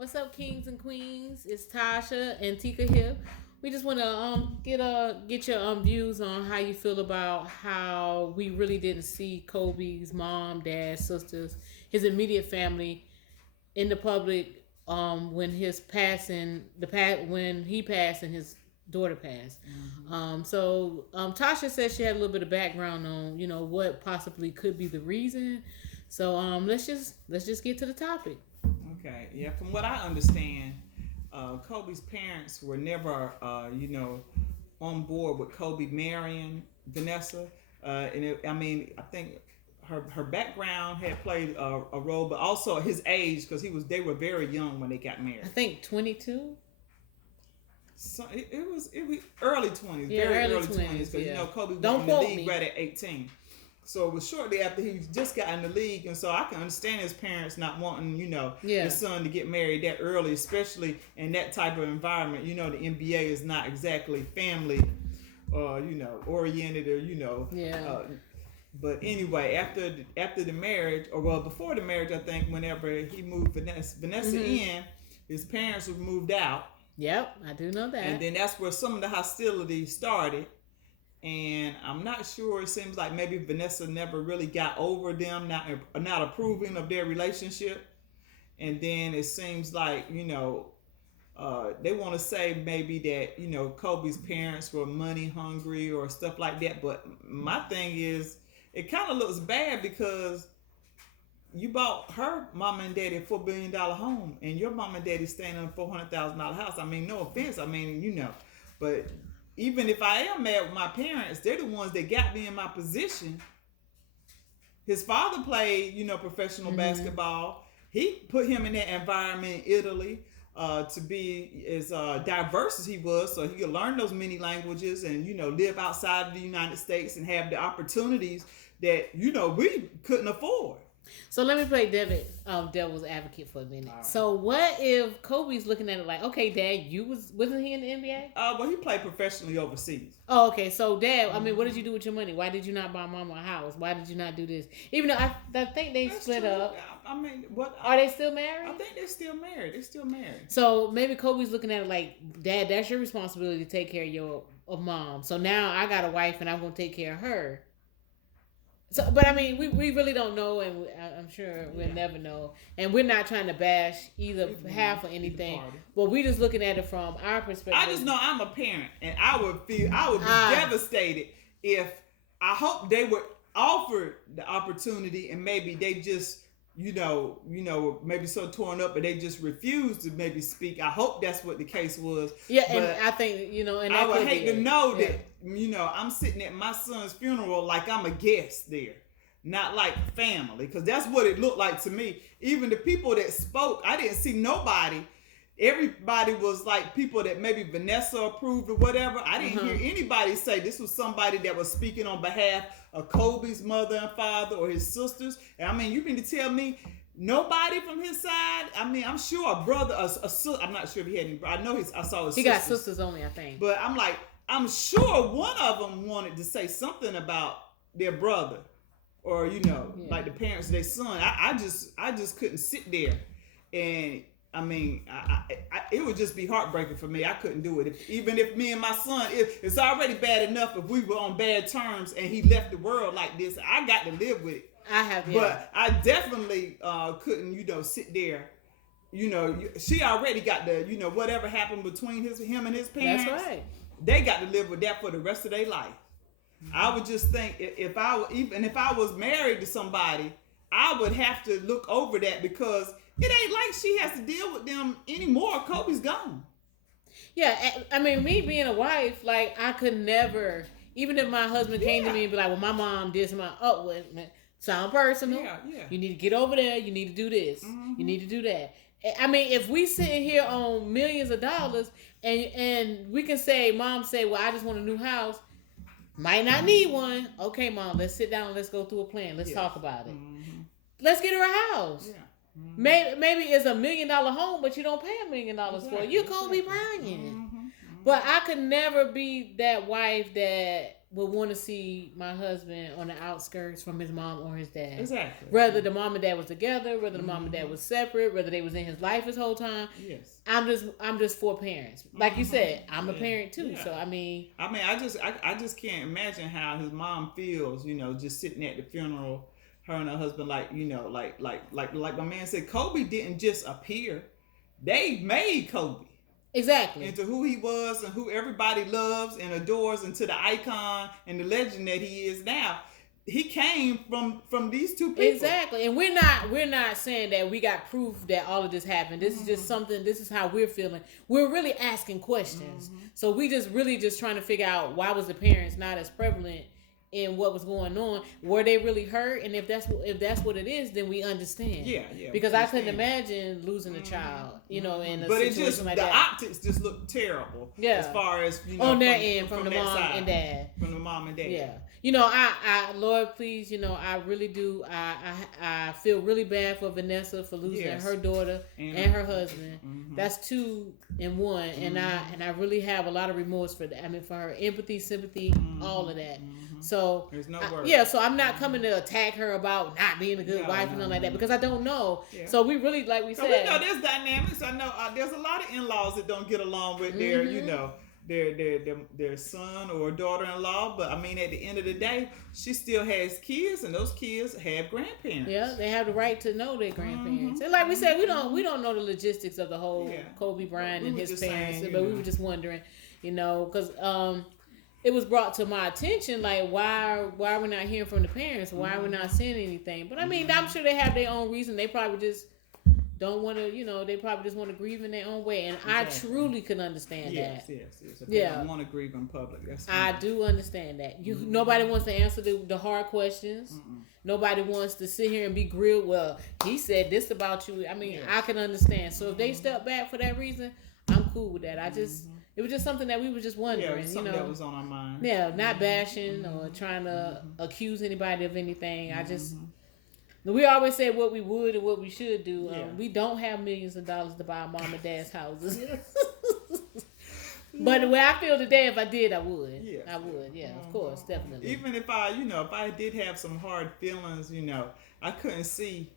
What's up, kings and queens? It's Tasha and Tika here. We just want to get your views on how you feel about how we really didn't see Kobe's mom, dad, sisters, his immediate family in the public when his passing when he passed and his daughter passed. Tasha said she had a little bit of background on what possibly could be the reason. Let's just get to the topic. Okay, yeah. From what I understand, Kobe's parents were never, on board with Kobe marrying Vanessa. I think her background had played a role, but also his age because they were very young when they got married. I think 22. So it was early 20s, Yeah, very early early 20s, because yeah. Kobe was Don't in the quote league me. right at 18. So it was shortly after he just got in the league, and so I can understand his parents not wanting, his son to get married that early, especially in that type of environment. The NBA is not exactly family, oriented, or Yeah. But anyway, after the marriage, or well, before the marriage, I think whenever he moved Vanessa in, his parents were moved out. Yep, I do know that. And then that's where some of the hostility started. And I'm not sure. It seems like maybe Vanessa never really got over them not approving of their relationship. And then it seems like they want to say maybe that Kobe's parents were money hungry or stuff like that. But my thing is, it kind of looks bad because you bought her mom and daddy a $4 billion home, and your mom and daddy staying in a $400,000 house. I mean, no offense. I mean, but even if I am mad with my parents, they're the ones that got me in my position. His father played, professional basketball. He put him in that environment in Italy to be as diverse as he was, so he could learn those many languages and, live outside of the United States and have the opportunities that, we couldn't afford. So let me play devil's advocate for a minute. Right. So what if Kobe's looking at it like, okay, Dad, wasn't he in the NBA? Well, he played professionally overseas. Oh, okay. So Dad, I mean, what did you do with your money? Why did you not buy Mama a house? Why did you not do this? Even though I think they split up. I mean, what are they still married? I think they're still married. They're still married. So maybe Kobe's looking at it like, Dad, that's your responsibility to take care of Mom. So now I got a wife and I'm gonna take care of her. So, but I mean, we really don't know, and I'm sure we'll never know. And we're not trying to bash either half or anything, but we just looking at it from our perspective. I just know I'm a parent, and I would be devastated if I hope they were offered the opportunity, and maybe they just maybe so torn up, but they just refused to maybe speak. I hope that's what the case was. Yeah, but and I think and I would hate to know that I'm sitting at my son's funeral like I'm a guest there, not like family, because that's what it looked like to me. Even the people that spoke, I didn't see nobody. Everybody was like people that maybe Vanessa approved or whatever. I didn't hear anybody say this was somebody that was speaking on behalf of Kobe's mother and father or his sisters. And I mean, you mean to tell me nobody from his side? I mean, I'm sure a brother, I'm not sure if he had any. I know I saw his. He got sisters only, I think. But I'm sure one of them wanted to say something about their brother, or like the parents of their son. I just couldn't sit there, and I mean, it would just be heartbreaking for me. I couldn't do it. Even if me and my son, it's already bad enough if we were on bad terms and he left the world like this. I got to live with it. I have, but I definitely couldn't, sit there. She already got the, whatever happened between him and his parents. That's right. They got to live with that for the rest of their life. Mm-hmm. I would just think if I was married to somebody, I would have to look over that because it ain't like she has to deal with them anymore. Kobe's gone. Yeah, I mean, me being a wife, like I could never, even if my husband came to me and be like, "Well, my mom did some," sound personal. Yeah. You need to get over there. You need to do this. Mm-hmm. You need to do that. I mean, if we sitting here on millions of dollars and we can say, Mom say, "Well, I just want a new house." Might not need one. Okay, Mom, let's sit down. Let's go through a plan. Let's talk about it. Mm-hmm. Let's get her a house. Yeah. Mm-hmm. Maybe it's $1 million home, but you don't pay $1 million for it. You're Kobe Bryant. Mm-hmm. But I could never be that wife that would want to see my husband on the outskirts from his mom or his dad. Exactly. Whether the mom and dad was together, whether the mom and dad was separate, whether they was in his life his whole time. Yes. I'm just for parents. Like you said, I'm a parent too. Yeah. So I just can't imagine how his mom feels, just sitting at the funeral, her and her husband, like my man said, Kobe didn't just appear. They made Kobe. Exactly. Into who he was and who everybody loves and adores, and to the icon and the legend that he is now. He came from these two people. Exactly. And we're not saying that we got proof that all of this happened. This is just something, this is how we're feeling. We're really asking questions. So we just trying to figure out, why was the parents not as prevalent in what was going on? Were they really hurt? And if that's what it is, then we understand. Yeah. Because I couldn't imagine losing a child, in a but situation it just, like the that. optics just look terrible. Yeah. As far as on their end, from the mom side, and dad. From the mom and dad. Yeah. I Lord, please, I really do. I feel really bad for Vanessa for losing her daughter and her husband. That's 2 in 1, and I really have a lot of remorse for that. I mean, for her empathy, sympathy, all of that. So there's no word. So I'm not coming to attack her about not being a good wife and nothing like that, because I don't know. Yeah. So we really, like we said, we know there's dynamics. I know there's a lot of in-laws that don't get along with their son or daughter-in-law, but I mean, at the end of the day, she still has kids, and those kids have grandparents. Yeah, they have the right to know their grandparents. And like we said, we don't know the logistics of the whole Kobe Bryant and his parents, but we were just wondering, because it was brought to my attention, like, why we're not hearing from the parents, why we're not seeing anything. But I mean, I'm sure they have their own reason. They probably just don't want to, they probably just want to grieve in their own way. And I truly can understand that. Yes. If they don't want to grieve in public. That's I do understand that. Nobody wants to answer the hard questions. Nobody wants to sit here and be grilled. Well, he said this about you. I mean, I can understand. So if they step back for that reason, I'm cool with that. It was just something that we were just wondering. Something that was on our mind. Yeah, not bashing or trying to accuse anybody of anything. We always say what we would and what we should do. We don't have millions of dollars to buy mom and dad's houses. But the way I feel today, if I did, I would. Yes. I would. Yeah, of course, definitely. Even if I did have some hard feelings, I couldn't see,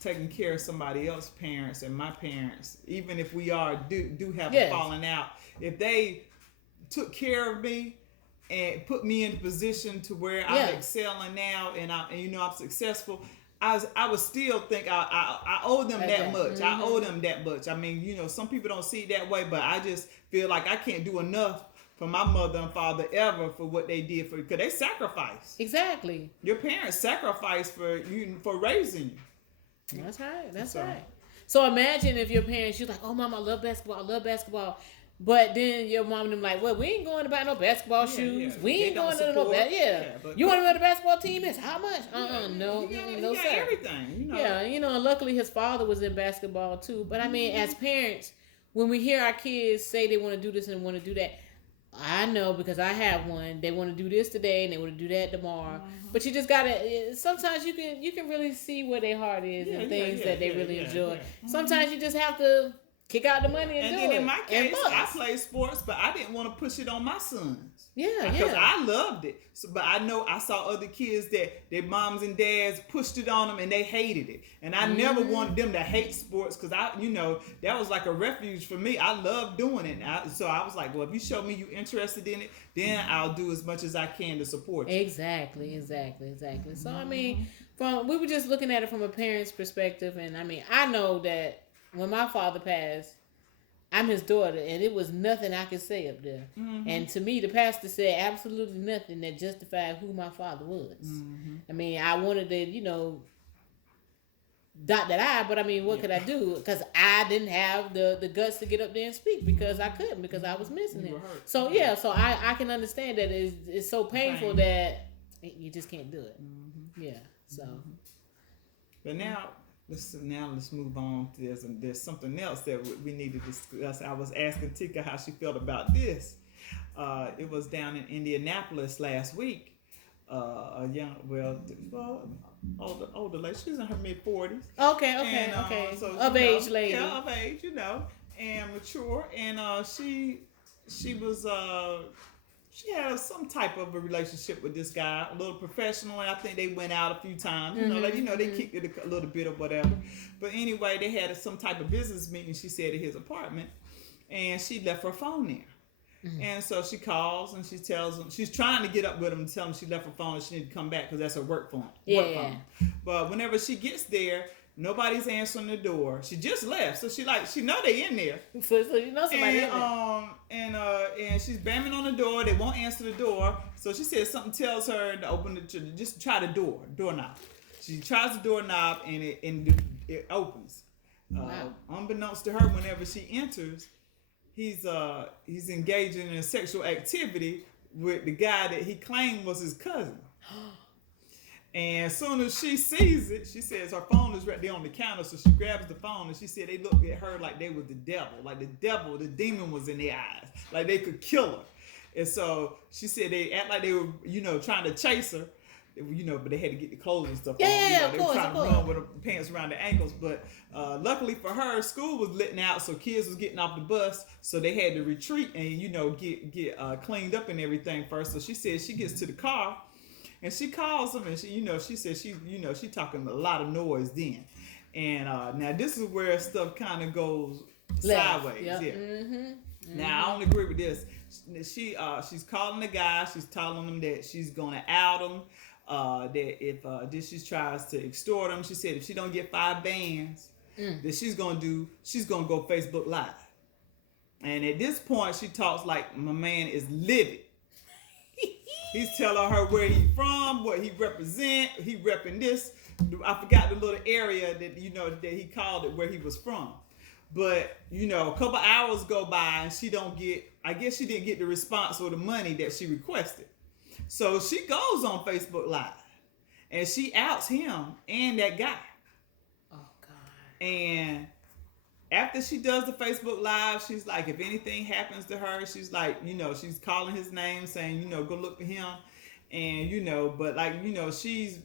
taking care of somebody else's parents and my parents, even if we do have a falling out, if they took care of me and put me in a position to where I'm excelling now and I'm successful, I would still think I owe them that much. I owe them that much. I mean, some people don't see it that way, but I just feel like I can't do enough for my mother and father ever for what they did because they sacrificed. Exactly. Your parents sacrificed for raising you. That's right. That's right. So imagine if your parents, you're like, oh, mom, I love basketball. But then your mom and them like, well, we ain't going to buy no basketball shoes. We ain't going to no basketball. You want to know what the basketball team is? How much? No, no, sir. Everything. Yeah, and luckily his father was in basketball too. But I mean, as parents, when we hear our kids say they want to do this and want to do that, I know because I have one. They want to do this today and they want to do that tomorrow. But you just gotta. Sometimes you can really see where their heart is and things that they really enjoy. Sometimes you just have to kick out the money and do it. And then in my case, I played sports, but I didn't want to push it on my sons. Because I loved it. But I know I saw other kids that their moms and dads pushed it on them and they hated it. And I never wanted them to hate sports because that was like a refuge for me. I loved doing it. So I was like, well, if you show me you're interested in it, then I'll do as much as I can to support you. Exactly. So I mean, we were just looking at it from a parent's perspective, and I mean, I know that when my father passed, I'm his daughter, and it was nothing I could say up there. And to me, the pastor said absolutely nothing that justified who my father was. I mean, I wanted to, dot that I, but I mean, what could I do? Because I didn't have the guts to get up there and speak because I couldn't, because I was missing him. So I can understand that it's so painful that you just can't do it. Yeah, so. But now let's move on to this, and there's something else that we need to discuss. I was asking Tika how she felt about this. It was down in Indianapolis last week. A young, older lady. She's in her mid-40s. Okay. So, of age lady. Yeah, of age, and mature. And she was she had some type of a relationship with this guy, a little professional, and I think they went out a few times. They kicked it a little bit or whatever. But anyway, they had some type of business meeting, she said, at his apartment, and she left her phone there. And so she calls and she tells him, she's trying to get up with him and tell him she left her phone and she need to come back because that's her work phone. Phone. But whenever she gets there, nobody's answering the door. She just left, so she know they in there. So you know somebody in there. And she's banging on the door. They won't answer the door. So she says something tells her to open to just try the doorknob. She tries the doorknob and it opens. Wow. Unbeknownst to her, whenever she enters, he's engaging in a sexual activity with the guy that he claimed was his cousin. And as soon as she sees it, she says her phone is right there on the counter, so she grabs the phone and she said they looked at her like they was the devil, like the demon was in their eyes, like they could kill her. And so she said they act like they were, trying to chase her, but they had to get the clothes and stuff on. They were trying to run with the pants around the ankles. But luckily for her, school was letting out, so kids was getting off the bus, so they had to retreat and get cleaned up and everything first. So she said she gets to the car. And she calls him, and she said she talking a lot of noise then. And now this is where stuff kind of goes sideways. Yep. Yeah. Mm-hmm. Now I don't agree with this. She's calling the guy. She's telling him that she's gonna out him. That if she tries to extort him, she said if she don't get 5 bands, that she's gonna go Facebook Live. And at this point, she talks like my man is livid. He's telling her where he from, what he represent. He repping this. I forgot the little area that that he called it where he was from. But a couple hours go by and she don't get. I guess she didn't get the response or the money that she requested. So she goes on Facebook Live and she outs him and that guy. Oh God. And after she does the Facebook Live, she's like, if anything happens to her, she's like, she's calling his name saying, go look for him. And, but like, she's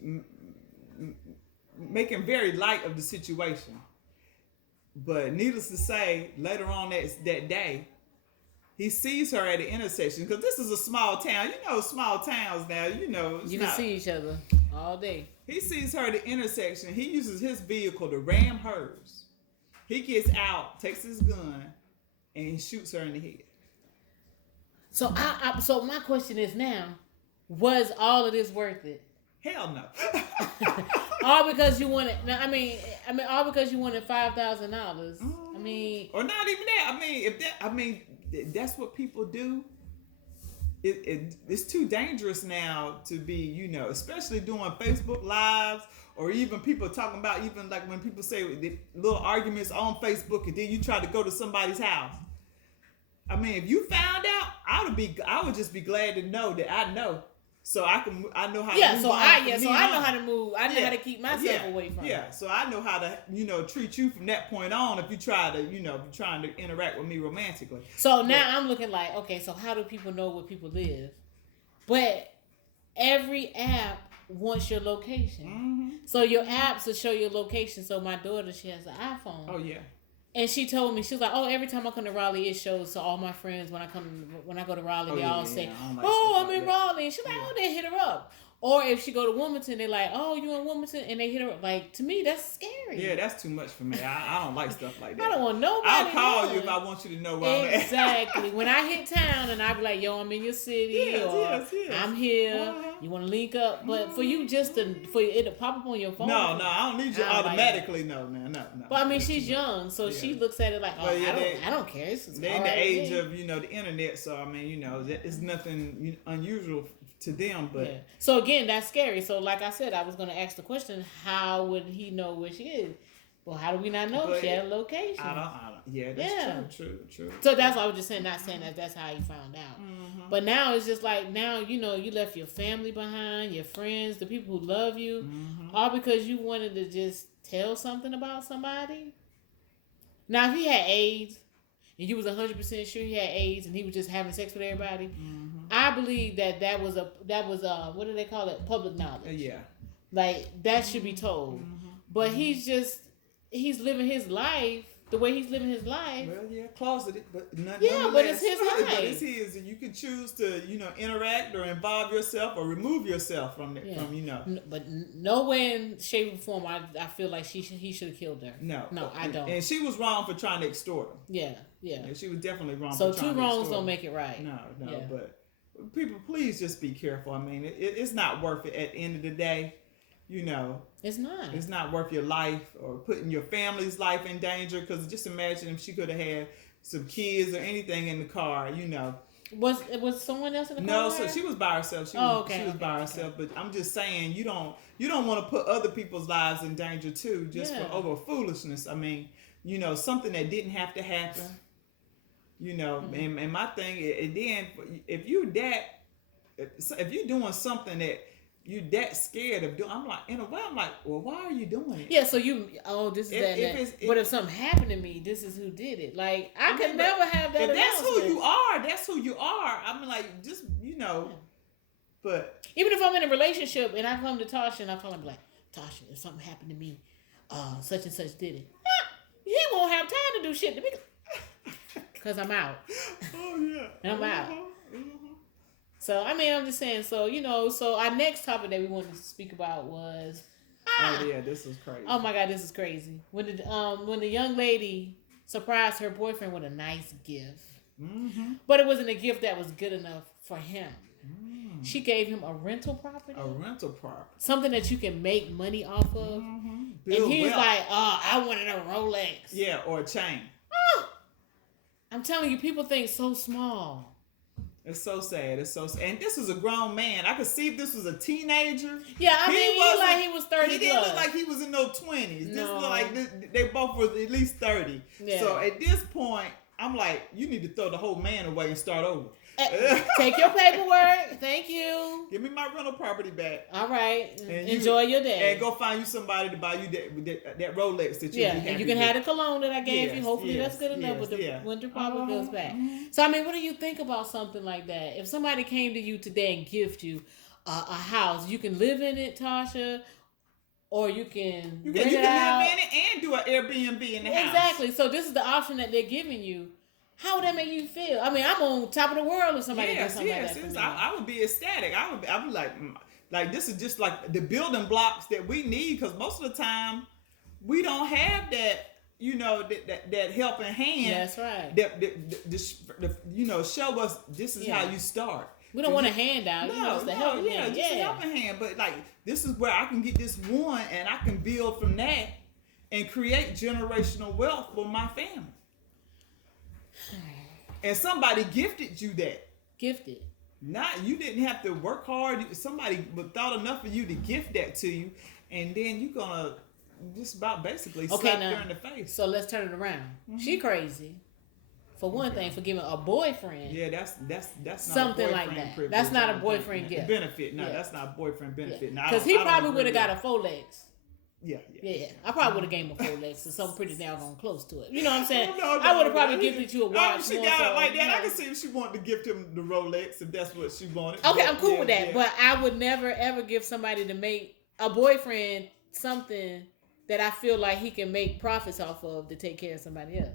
making very light of the situation. But needless to say, later on that day, he sees her at the intersection because this is a small town. Small towns now, you can see each other all day. He sees her at the intersection. He uses his vehicle to ram hers. He gets out, takes his gun, and he shoots her in the head. So so my question is now, was all of this worth it? Hell no. All because you wanted. All because you wanted $5,000. Or not even that. If that's what people do. It's too dangerous now to be, especially doing Facebook Lives. Or even people talking about, even like when people say the little arguments on Facebook and then you try to go to somebody's house. If you found out, I would just be glad to know that I know. So I know how to move on. I know how to move. I know how to keep myself away from it. Yeah, so I know how to, treat you from that point on if you try to, trying to interact with me romantically. So now I'm looking like, okay, so how do people know where people live? But every app wants your location. Mm-hmm. So your apps will show your location. So my daughter, she has an iPhone. Oh yeah. And she told me, she was like, oh, every time I come to Raleigh, it shows. So all my friends, when I go to Raleigh, they all say, I'm in Raleigh. And she's like, oh, they hit her up. Or if she go to Wilmington, they're like, oh, you in Wilmington? And they hit her up. Like, to me, that's scary. Yeah, that's too much for me. I don't like stuff like that. I don't want nobody I'll call you if I want you to know where I'm at. Exactly. When I hit town and I be like, yo, I'm in your city. Yes. I'm here. Uh-huh. You want to link up? But for you for it to pop up on your phone. No, I don't need you automatically. No. But she's young, so she looks at it like, I don't care. They're in the age of, the internet. So, it's nothing unusual to them, but so again, that's scary. So like I said, I was going to ask the question, how would he know where she is? Well, how do we not know? She had a location. I don't. Yeah, that's true. So that's why I was just saying, not saying that that's how you found out. Mm-hmm. But now it's just like, now, you left your family behind, your friends, the people who love you, all because you wanted to just tell something about somebody. Now, if he had AIDS, and you was 100% sure he had AIDS, and he was just having sex with everybody, I believe that was what do they call it? Public knowledge. Yeah. Like, that should be told. But he's living his life the way he's living his life. Well, yeah, closeted, but Yeah, but it's his life. But it's his, and you can choose to, interact or involve yourself or remove yourself from it. Yeah. But nowhere in shape or form, I feel like he should have killed her. No, I don't. And she was wrong for trying to extort him. Yeah. She was definitely wrong. So for trying two to wrongs extort don't him. make it right. No, Yeah. But people, please just be careful. I mean, it's not worth it at the end of the day. It's not. It's not worth your life or putting your family's life in danger. Because just imagine if she could have had some kids or anything in the car. Was someone else in the car? No, so she was by herself. She was by herself. But I'm just saying, you don't want to put other people's lives in danger too, just for over foolishness. I mean, something that didn't have to happen. And my thing, and then if you're doing something that you're that scared of doing, I'm like, in a way, I'm like, well, why are you doing it? Yeah, so this is but if something happened to me, this is who did it. Like, I could never have that. If that's who you are, that's who you are. I mean, like, just, but. Even if I'm in a relationship and I come to Tasha and I call him like, Tasha, if something happened to me, such and such did it. He won't have time to do shit to me. Because I'm out. Oh, yeah. And I'm out. So, I mean, I'm just saying, so our next topic that we wanted to speak about was... Oh, yeah, this is crazy. Oh, my God, this is crazy. When the young lady surprised her boyfriend with a nice gift. Mm-hmm. But it wasn't a gift that was good enough for him. Mm. She gave him a rental property. A rental property. Something that you can make money off of. Mm-hmm. And he's like, I wanted a Rolex. Yeah, or a chain. I'm telling you, people think so small. It's so sad. And this was a grown man. I could see if this was a teenager. Yeah, I mean, he looked like he was 30 He didn't look like he was in no 20s. No. This looked like they both were at least 30. Yeah. So at this point, I'm like, you need to throw the whole man away and start over. Take your paperwork. Thank you. Give me my rental property back. All right. Enjoy your day. And go find you somebody to buy you that Rolex that you and you can have the cologne that I gave you. Hopefully that's good enough, but the winter probably goes back. So, I mean, what do you think about something like that? If somebody came to you today and gift you a house, you can live in it, Tasha, or you can live in it and do an Airbnb in the house. Exactly. So this is the option that they're giving you. How would that make you feel? I mean, I'm on top of the world if somebody did something like that for me. I would be ecstatic. I would be like this is just like the building blocks that we need, because most of the time we don't have that, that helping hand. That's right. That show us this is how you start. We don't want a handout. Just a helping hand. Just a helping hand. But like, this is where I can get this one, and I can build from that and create generational wealth for my family. And somebody gifted you that. Gifted. You didn't have to work hard. Somebody thought enough of you to gift that to you, and then you're gonna just about basically slap her in the face. So let's turn it around. Mm-hmm. She crazy. For one thing, for giving a boyfriend. Yeah, that's not something like that. Privilege. That's not a boyfriend gift. Benefit. No, that's not a boyfriend benefit. Because he probably would have got a Folex. Yeah. I probably would have gave him a Folex or something pretty down close to it. You know what I'm saying? I would have probably gifted you a watch. She got it like that. I can see if she wanted to gift him the Rolex, if that's what she wanted. Okay, I'm cool with that. Yeah. But I would never ever give somebody to make a boyfriend something that I feel like he can make profits off of to take care of somebody else.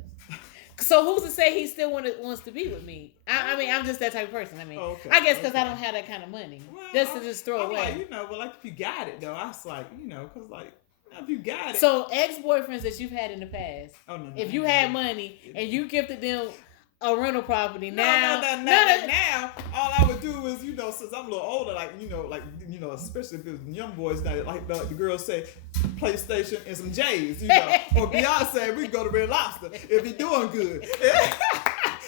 So who's to say he still wants to be with me? I mean, I'm just that type of person. I mean, I guess because I don't have that kind of money. Well, just throw away. Like, like if you got it though, I was like, because like, if you got it. So ex-boyfriends that you've had in the past, if you had money and you gifted them a rental property, now all I would do is, since I'm a little older, especially if it was young boys now, like the girls say, PlayStation and some J's, or Beyonce, we go to Red Lobster if you're doing good.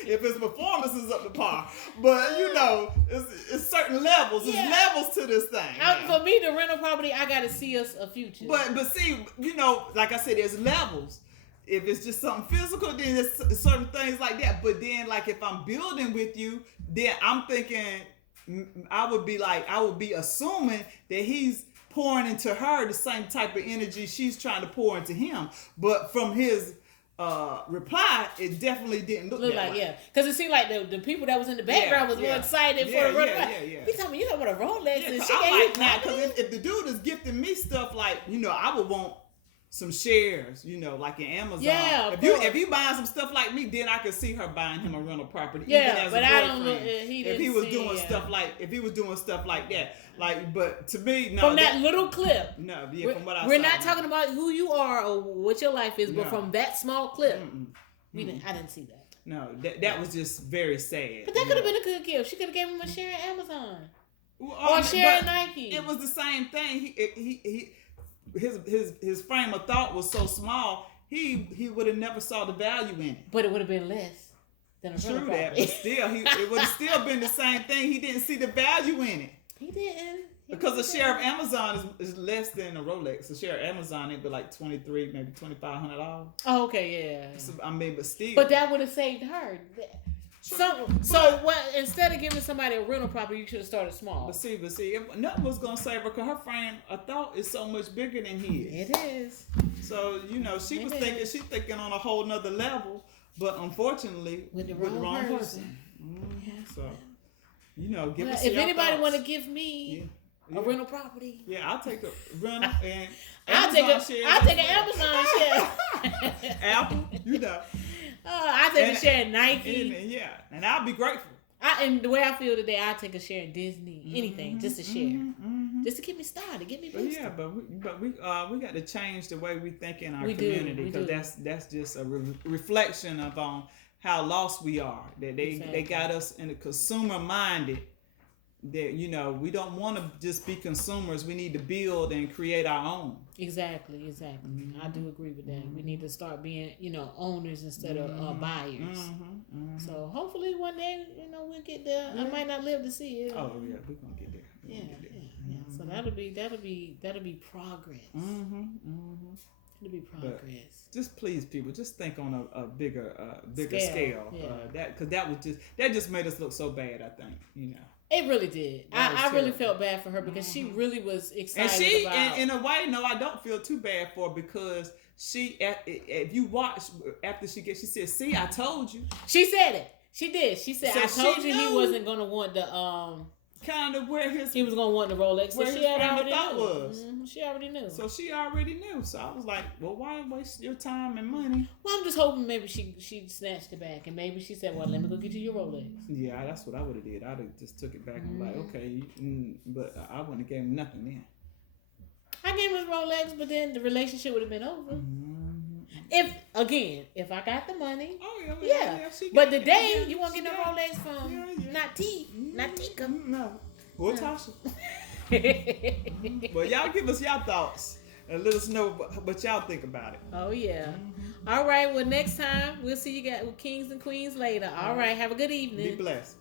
If his performance is up to par. But, it's certain levels. There's levels to this thing. For me, the rental property, I got to see us a future. But see, like I said, there's levels. If it's just something physical, then there's certain things like that. But then, like, if I'm building with you, then I'm thinking, I would be assuming that he's pouring into her the same type of energy she's trying to pour into him. But from his reply, it definitely didn't look that like way. Because it seemed like the people that was in the background was more excited for the rental. You tell me, you know what a Rolex is? She gave you now, because if the dude is gifting me stuff like, I would want some shares, you know, like in Amazon. Yeah, if you buying some stuff like me, then I could see her buying him a rental property. Yeah, even as but a I don't know. boyfriend. If he was doing stuff like that, like, but to me, no. From that little clip. No, yeah, from what I we're saw, not talking about who you are or what your life is, but No. from that small clip, I Mm-mm. didn't see that. No, that was just very sad. But that could have been a good gift. She could have gave him a share in Amazon Well, or a share in Nike. It was the same thing. His frame of thought was so small. He would have never saw the value in it. But it would have been less than a rental True that, property. but still, it would have still been the same thing. He didn't see the value in it. He didn't. Because a share of Amazon is less than a Rolex. A share of Amazon, it'd be like $2,300, maybe $2,500. Oh, okay, yeah. So, I mean, but still. But that would have saved her. So what? Instead of giving somebody a rental property, you should have started small. But see, if nothing was gonna save her, because her frame of thought is so much bigger than his. It is. So she's thinking on a whole nother level, but unfortunately with the wrong person. So, give us. If anybody want to give me a rental property, I'll take a rental and I'll take an Amazon share. Apple, I'll take a share in Nike. And I'll be grateful. And the way I feel today, I'll take a share in Disney, anything, just a share, just to get me started, get me boosted. But we got to change the way we think in our community, because that's just a reflection of how lost we are. That they got us in a consumer minded. That we don't want to just be consumers. We need to build and create our own. Exactly. I do agree with that. We need to start being owners instead of buyers. So hopefully one day we'll get there. I might not live to see it. Oh yeah, we're gonna get there. Yeah. So that'll be progress. It'll be progress. But just please, people, just think on a bigger scale. Yeah. That just made us look so bad. I think It really did. I really felt bad for her because she really was excited about. In a way, no, I don't feel too bad for her, because if you watch after she said, "See, I told you." She said it. She did. She said, "I told you he wasn't gonna want the kind of where he was gonna want the Rolex." So she had already knew. Was. She already knew. So she already knew. So I was like, well, why waste your time and money? Well, I'm just hoping maybe she snatched it back, and maybe she said, "Well, let me go get you your Rolex." Yeah, that's what I would have did. I'd have just took it back and like, okay, but I wouldn't have gave him nothing then. I gave him his Rolex, but then the relationship would have been over. If I got the money. Oh yeah. But the day you won't get no Rolex from not Tika. No. Or Tasha. Well, y'all give us y'all thoughts and let us know what y'all think about it. Oh yeah. All right. Well, next time we'll see you guys with Kings and Queens later. All right. Have a good evening. Be blessed.